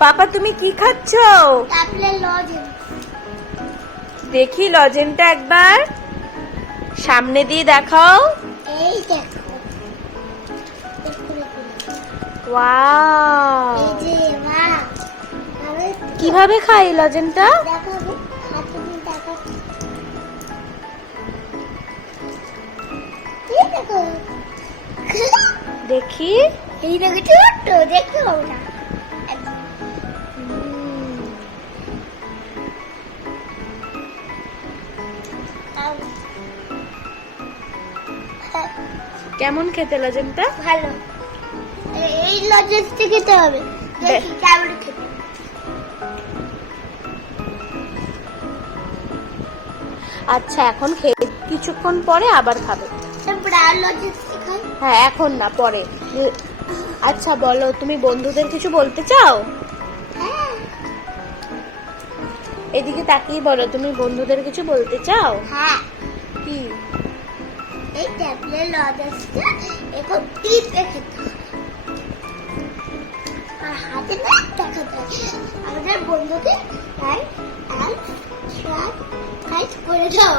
পাপা তুমি কি খাচ্ছ? দেখি লজেনটা একবার। সামনে দিয়ে দেখাও। এই দেখো কীভাবে খাই লজেনটা? দেখো। এই দেখো ছোট্ট দেখো না। কেমন খেতে লজেনটা ভালো। এই লজেন্সটা খেতে হবে। দেখি কেমন খেতে। আচ্ছা এখন খেয়ে কিছুক্ষণ পরে আবার খাবে। হ্যাঁ এখন না পরে। আচ্ছা বলো তুমি বন্ধুদের কিছু বলতে চাও? এদিকে তাকিয়ে বলো তুমি বন্ধুদের কিছু বলতে চাও? হ্যাঁ। কি? এই ট্যাবলেট লজেন্সটা এখন টিপে খেতে হবে আর হাতে না দেখাতে আমাদের বন্ধুকে লাইক অ্যান্ড সাবস্ক্রাইব করে দাও।